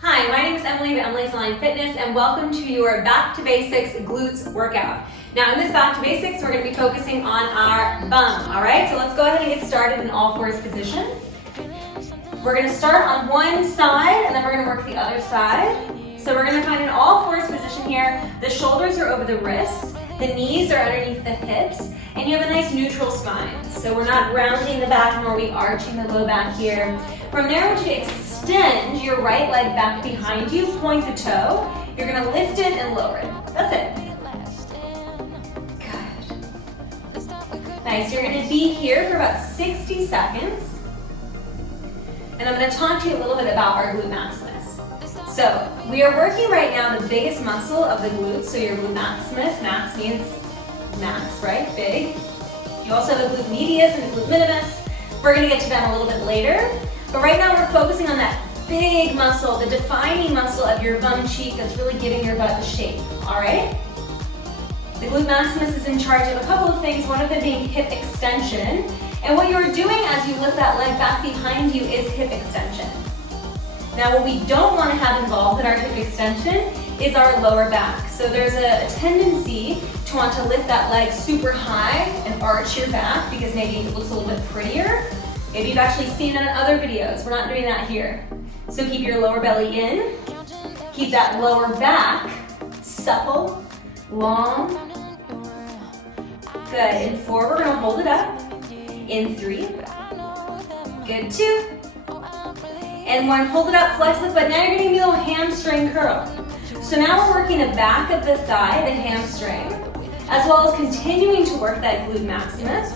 Hi, my name is Emily of Emily's Online Fitness, and welcome to your Back to Basics glutes workout. Now in this Back to Basics, we're going to be focusing on our bum, alright? So let's go ahead and get started in all fours position. We're going to start on one side, and then we're going to work the other side. So we're going to find an all fours position here. The shoulders are over the wrists, the knees are underneath the hips, and you have a nice neutral spine. So we're not rounding the back, nor are we arching the low back here. From there, I want you to extend your right leg back behind you, point the toe. You're going to lift it and lower it. That's it. Good. Nice. You're going to be here for about 60 seconds. And I'm going to talk to you a little bit about our glute maximus. So we are working right now the biggest muscle of the glutes. So your glute maximus, max means max, right? Big. You also have a glute medius and a glute minimus. We're going to get to them a little bit later. But right now we're focusing on that big muscle, the defining muscle of your bum cheek that's really giving your butt the shape, all right? The glute maximus is in charge of a couple of things, one of them being hip extension. And what you're doing as you lift that leg back behind you is hip extension. Now what we don't want to have involved in our hip extension is our lower back. So there's a tendency to want to lift that leg super high and arch your back because maybe it looks a little bit prettier. Maybe you've actually seen it in other videos. We're not doing that here. So keep your lower belly in. Keep that lower back supple, long. Good. In 4, we're going to hold it up. In 3. Good. 2. And 1, hold it up, flex the foot. Now you're going to give me a little hamstring curl. So now we're working the back of the thigh, the hamstring, as well as continuing to work that glute maximus.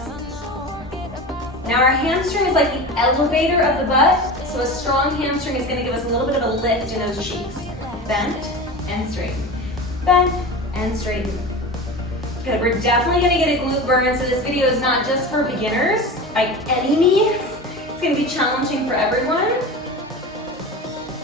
Now our hamstring is like the elevator of the butt, so a strong hamstring is going to give us a little bit of a lift in those cheeks. Bend and straighten. Bend and straighten. Good, we're definitely going to get a glute burn, so this video is not just for beginners by any means. It's going to be challenging for everyone.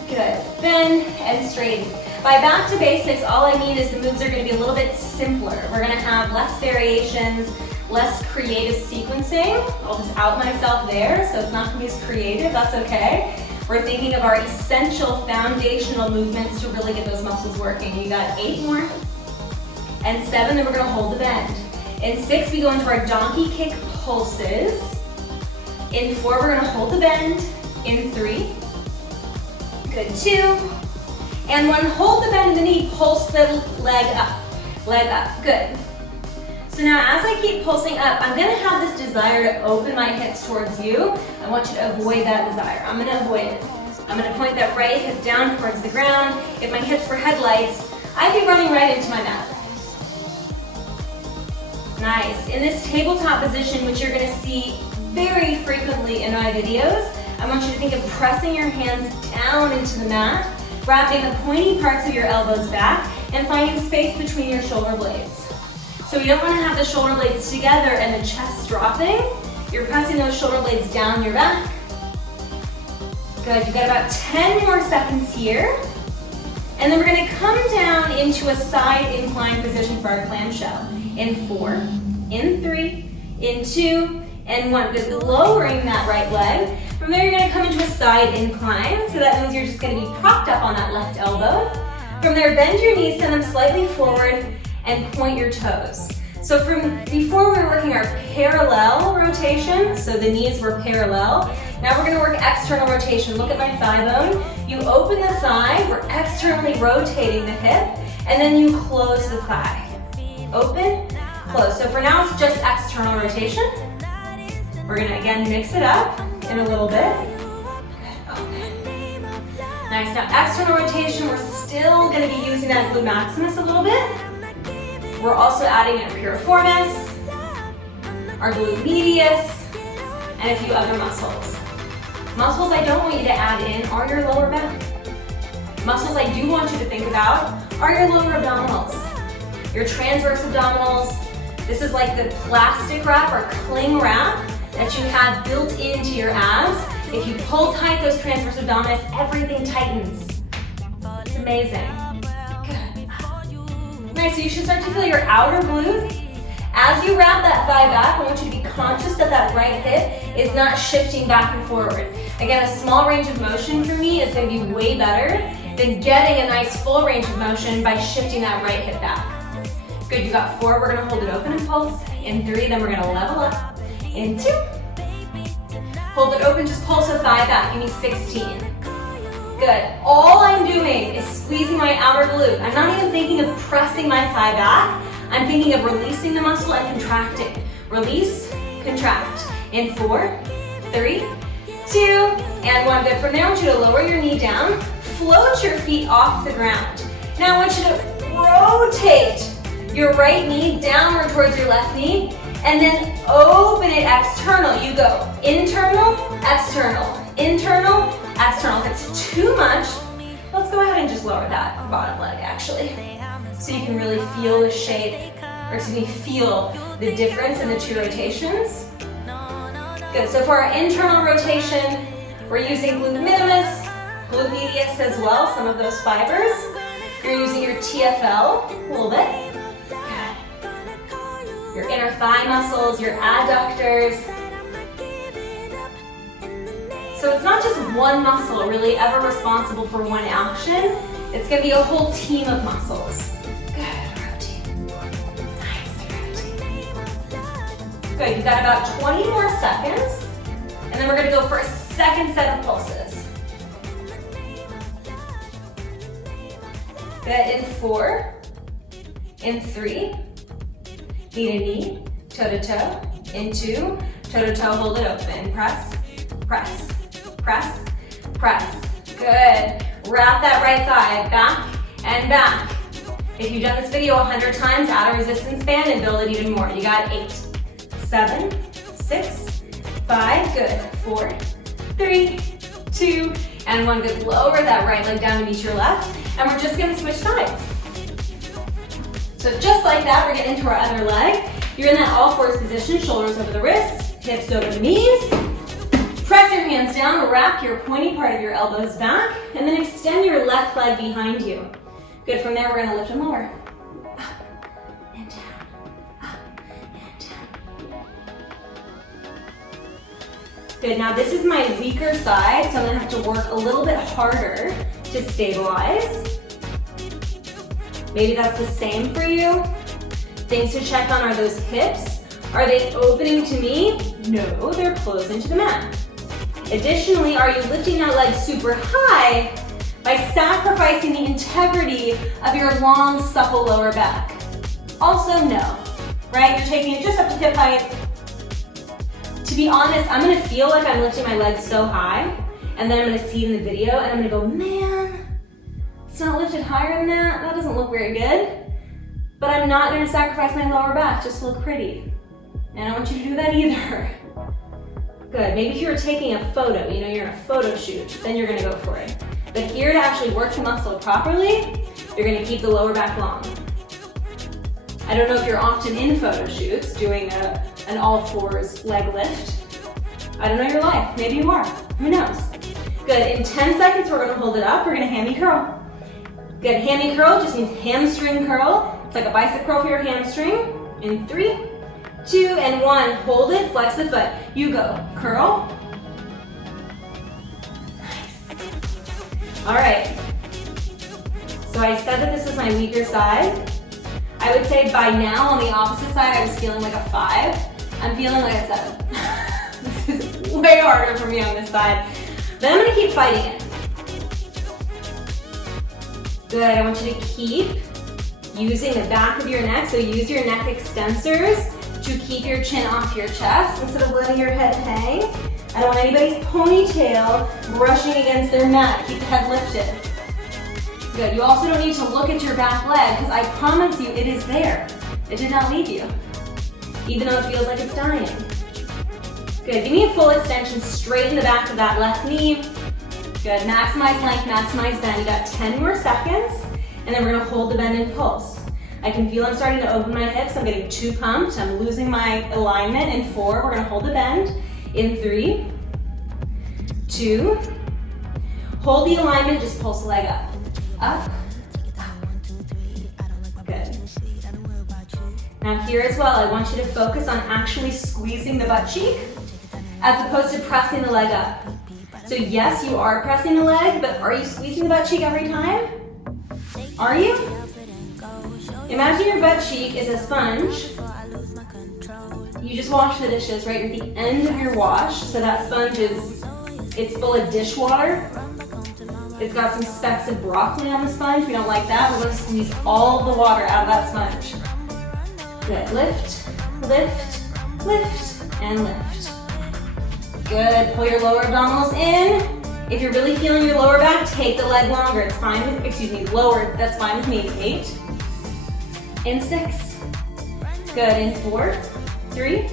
Good, bend and straighten. By back to basics, all I mean is the moves are going to be a little bit simpler. We're going to have less variations, less creative sequencing. I'll just out myself there, so it's not going to be as creative, that's okay. We're thinking of our essential foundational movements to really get those muscles working. You got 8 more. And 7, then we're going to hold the bend. In 6, we go into our donkey kick pulses. In 4, we're going to hold the bend. In 3, good, 2. And 1, hold the bend in the knee, pulse the leg up, good. So now as I keep pulsing up, I'm going to have this desire to open my hips towards you. I want you to avoid that desire. I'm going to avoid it. I'm going to point that right hip down towards the ground. If my hips were headlights, I'd be running right into my mat. Nice. In this tabletop position, which you're going to see very frequently in my videos, I want you to think of pressing your hands down into the mat, wrapping the pointy parts of your elbows back, and finding space between your shoulder blades. So you don't want to have the shoulder blades together and the chest dropping. You're pressing those shoulder blades down your back. Good, you've got about 10 more seconds here. And then we're going to come down into a side incline position for our clamshell. In 4, in 3, in 2, and 1. Good, lowering that right leg. From there, you're going to come into a side incline. So that means you're just going to be propped up on that left elbow. From there, bend your knees, send them slightly forward, and point your toes. So from before we were working our parallel rotation, so the knees were parallel. Now we're going to work external rotation. Look at my thigh bone. You open the thigh, we're externally rotating the hip, and then you close the thigh. Open, close. So for now it's just external rotation. We're going to again mix it up in a little bit. Open. Nice. Now external rotation, we're still going to be using that glute maximus a little bit. We're also adding in piriformis, our glute medius, and a few other muscles. Muscles I don't want you to add in are your lower back. Muscles I do want you to think about are your lower abdominals, your transverse abdominals. This is like the plastic wrap or cling wrap that you have built into your abs. If you pull tight those transverse abdominals, everything tightens. It's amazing. Nice, so you should start to feel your outer glute. As you wrap that thigh back, I want you to be conscious that that right hip is not shifting back and forward. Again, a small range of motion for me is going to be way better then getting a nice full range of motion by shifting that right hip back. Good, you got 4, we're gonna hold it open and pulse. In 3, then we're gonna level up. In 2, hold it open, just pulse a thigh back, give me 16. Good, all I'm doing is squeezing my outer glute. I'm not even thinking of pressing my thigh back. I'm thinking of releasing the muscle and contracting. Release, contract. In 4, 3, 2, and 1. Good, from there I want you to lower your knee down, float your feet off the ground. Now I want you to rotate your right knee downward towards your left knee, and then open it external. You go internal, external, internal, external. If it's too much, let's go ahead and just lower that bottom leg actually, so you can really feel the shape, or excuse me, feel the difference in the 2 rotations. Good, so for our internal rotation, we're using glute minimus, glute medius as well, some of those fibers. You're using your TFL a little bit. Your inner thigh muscles, your adductors. So it's not just one muscle really ever responsible for one action. It's gonna be a whole team of muscles. Good, rotate. Nice, rotate. Good, you've got about 20 more seconds. And then we're gonna go for a second set of pulses. Good, in 4, in 3, knee to knee, toe to toe, in 2, toe to toe, hold it open, press, press, press, press. Good, wrap that right thigh back and back. If you've done this video 100 times, add a resistance band and build it even more. You got 8, 7, 6, 5, good, 4, 3, 2, and 1. Good, lower that right leg down to meet your left, and we're just gonna switch sides. So just like that, we're getting into our other leg. You're in that all fours position, shoulders over the wrists, hips over the knees. Press your hands down, wrap your pointy part of your elbows back, and then extend your left leg behind you. Good, from there we're gonna lift and lower. Up and down, up and down. Good, now this is my weaker side, so I'm gonna have to work a little bit harder to stabilize. Maybe that's the same for you. Things to check on are those hips. Are they opening to me? No, they're closing to the mat. Additionally, are you lifting that leg super high by sacrificing the integrity of your long, supple lower back? Also, no, right? You're taking it just up to hip height. To be honest, I'm gonna feel like I'm lifting my legs so high, and then I'm gonna see it in the video, and I'm gonna go, man, it's not lifted higher than that. That doesn't look very good. But I'm not gonna sacrifice my lower back just to look pretty. And I don't want you to do that either. Good, maybe if you were taking a photo, you know, you're in a photo shoot, then you're gonna go for it. But here to actually work the muscle properly, you're gonna keep the lower back long. I don't know if you're often in photo shoots doing an all fours leg lift. I don't know your life, maybe you are, who knows? Good, in 10 seconds we're gonna hold it up, we're gonna hammy curl. Good, hammy curl just means hamstring curl. It's like a bicep curl for your hamstring. In 3, 2, and 1, hold it, flex the foot. You go, curl. Nice. All right. So I said that this was my weaker side. I would say by now on the opposite side, I was feeling like a 5. I'm feeling like a 7. This is way harder for me on this side. Then I'm gonna keep fighting it. Good, I want you to keep using the back of your neck, so use your neck extensors to keep your chin off your chest instead of letting your head hang. I don't want anybody's ponytail brushing against their mat. Keep the head lifted. Good, you also don't need to look at your back leg because I promise you it is there. It did not leave you, even though it feels like it's dying. Good, give me a full extension straight in the back of that left knee. Good, maximize length, maximize bend. You got 10 more seconds, and then we're gonna hold the bend and pulse. I can feel I'm starting to open my hips. I'm getting too pumped. I'm losing my alignment. In 4, we're gonna hold the bend. In 3, 2, hold the alignment, just pulse the leg up. Up, up. Good. Now here as well, I want you to focus on actually squeezing the butt cheek as opposed to pressing the leg up. So yes, you are pressing the leg, but are you squeezing the butt cheek every time? Are you? Imagine your butt cheek is a sponge. You just wash the dishes right at the end of your wash, so that sponge it's full of dishwater. It's got some specks of broccoli on the sponge. We don't like that. We're going to squeeze all the water out of that sponge. Good. Lift, lift, lift, and lift. Good. Pull your lower abdominals in. If you're really feeling your lower back, take the leg longer. It's fine with, lower. That's fine with me. 8. In 6. Good. In 4, 3,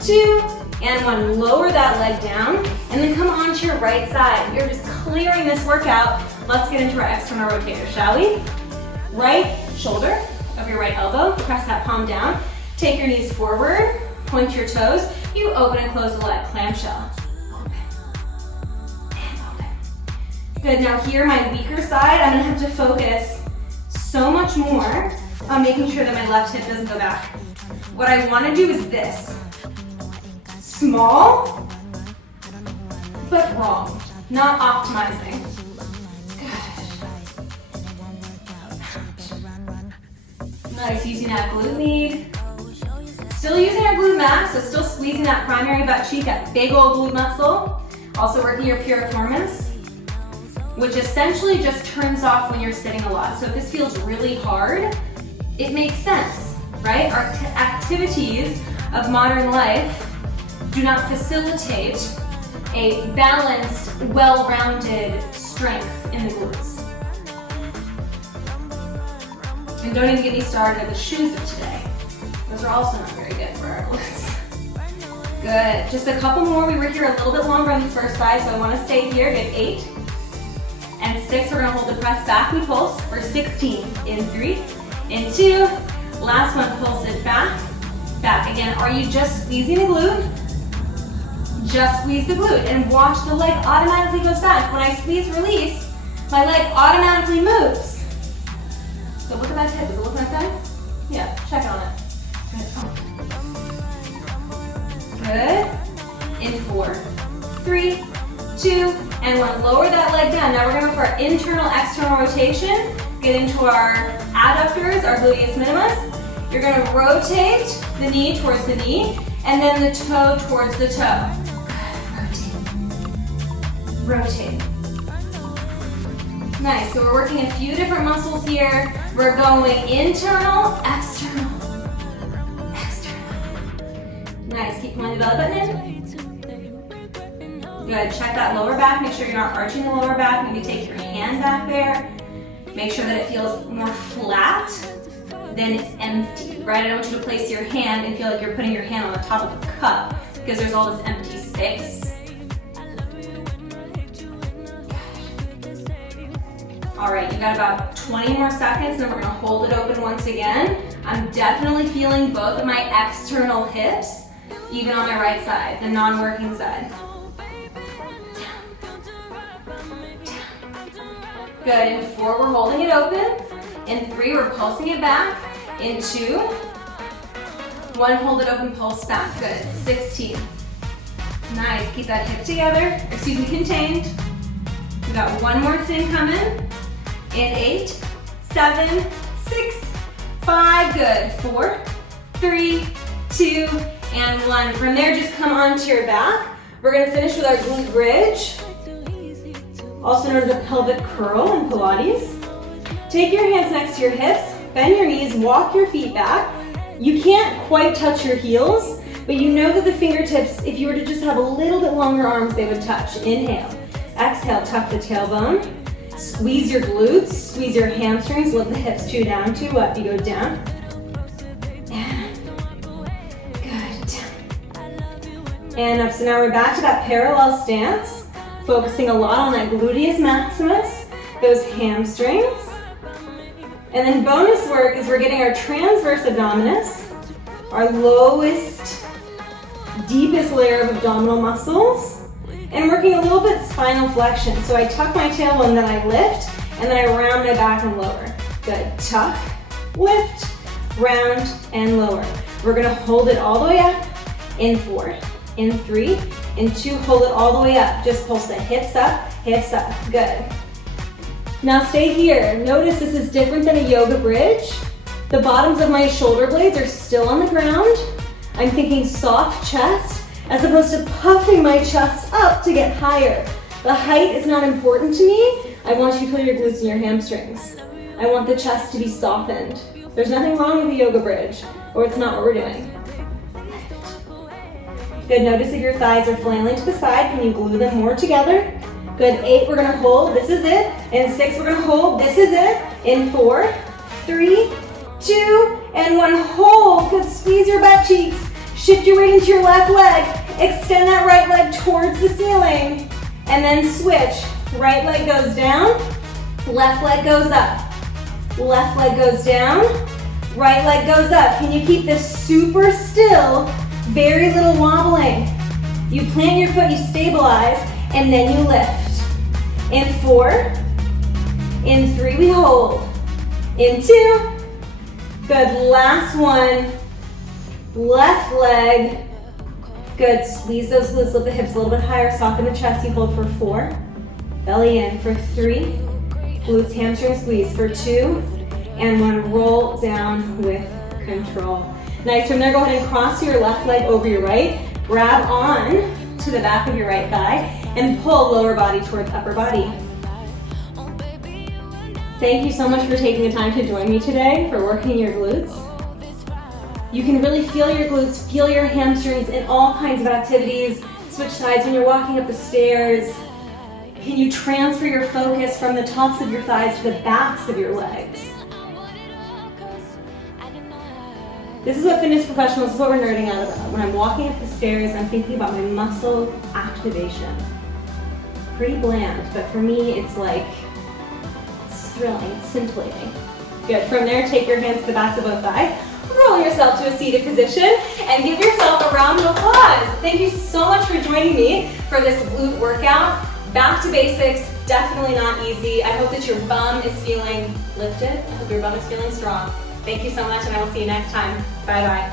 2, and 1. Lower that leg down, and then come onto your right side. You're just clearing this workout. Let's get into our external rotator, shall we? Right shoulder of your right elbow. Press that palm down. Take your knees forward. Point your toes. You open and close the leg. Clamshell. Open. And open. Good. Now here, my weaker side, I'm going to have to focus so much more on making sure that my left hip doesn't go back. What I want to do is this. Small, but wrong. Not optimizing. Good. Nice, using that glute lead. Still using our glute max, so still squeezing that primary butt cheek, that big old glute muscle. Also working your piriformis, which essentially just turns off when you're sitting a lot. So if this feels really hard, it makes sense, right? Our activities of modern life do not facilitate a balanced, well-rounded strength in the glutes. And don't even get me started with the shoes of today. Those are also not very good for our glutes. Good, just a couple more. We were here a little bit longer on the first side, so I want to stay here. Good, 8. And 6, we're going to hold the press back, we pulse for 16. In 3, in 2, last one, pulse it back, back. Again, are you just squeezing the glute? Just squeeze the glute and watch the leg automatically goes back. When I squeeze release, my leg automatically moves. So look at that hip. Does it look like that? Yeah, check on it. Good. In 4, 3, 2, and 1. Lower that leg down. Now we're going to go for our internal, external rotation. Get into our adductors, our gluteus minimus. You're going to rotate the knee towards the knee, and then the toe towards the toe. Rotate. Nice, so we're working a few different muscles here. We're going internal, external, external. Nice, keep pulling the belly button in. Good, check that lower back. Make sure you're not arching the lower back. Maybe take your hand back there. Make sure that it feels more flat than empty, right? I don't want you to place your hand and feel like you're putting your hand on the top of a cup because there's all this empty space. All right, you got about 20 more seconds, then we're gonna hold it open once again. I'm definitely feeling both of my external hips, even on my right side, the non-working side. Good, in 4, we're holding it open. In 3, we're pulsing it back. In 2, 1, hold it open, pulse back. Good, 16. Nice, keep that hip together, contained. We got one more thing coming. In 8, 7, 6, 5, good. 4, 3, 2, and 1. From there, just come onto your back. We're gonna finish with our glute bridge, also known as a pelvic curl in Pilates. Take your hands next to your hips, bend your knees, walk your feet back. You can't quite touch your heels, but you know that the fingertips, if you were to just have a little bit longer arms, they would touch. Inhale. Exhale, tuck the tailbone. Squeeze your glutes, squeeze your hamstrings, lift the hips 2 down, 2 up. You go down. And good. And up. So now we're back to that parallel stance, focusing a lot on that gluteus maximus, those hamstrings. And then bonus work is we're getting our transverse abdominis, our lowest, deepest layer of abdominal muscles, and working a little bit spinal flexion. So I tuck my tailbone, then I lift, and then I round my back and lower. Good, tuck, lift, round, and lower. We're gonna hold it all the way up in 4, in 3, In 2, hold it all the way up. Just pulse the hips up, good. Now stay here. Notice this is different than a yoga bridge. The bottoms of my shoulder blades are still on the ground. I'm thinking soft chest as opposed to puffing my chest up to get higher. The height is not important to me. I want you to feel your glutes and your hamstrings. I want the chest to be softened. There's nothing wrong with a yoga bridge, or it's not what we're doing. Good, notice if your thighs are flailing to the side. Can you glue them more together? Good, 8, we're gonna hold, this is it. In 6, we're gonna hold, this is it. In 4, 3, 2, and 1, hold. Good, squeeze your butt cheeks. Shift your weight into your left leg. Extend that right leg towards the ceiling. And then switch. Right leg goes down, left leg goes up. Left leg goes down, right leg goes up. Can you keep this super still, very little wobbling? You plant your foot, you stabilize, and then you lift. In 4, in 3, we hold. In 2, good, last one. Left leg, good, squeeze those glutes, lift the hips a little bit higher, soften the chest, you hold for 4. Belly in for 3. Glutes, hamstring squeeze for 2, and 1, roll down with control. Nice, from there, go ahead and cross your left leg over your right, grab on to the back of your right thigh, and pull lower body towards upper body. Thank you so much for taking the time to join me today for working your glutes. You can really feel your glutes, feel your hamstrings in all kinds of activities. Switch sides when you're walking up the stairs. Can you transfer your focus from the tops of your thighs to the backs of your legs? This is what fitness professionals, this is what we're nerding out about. When I'm walking up the stairs, I'm thinking about my muscle activation. Pretty bland, but for me, it's like, it's thrilling, it's scintillating. Good, from there, take your hands to the backs of both thighs, roll yourself to a seated position, and give yourself a round of applause. Thank you so much for joining me for this glute workout. Back to basics, definitely not easy. I hope that your bum is feeling lifted. I hope your bum is feeling strong. Thank you so much, and I will see you next time. Bye-bye.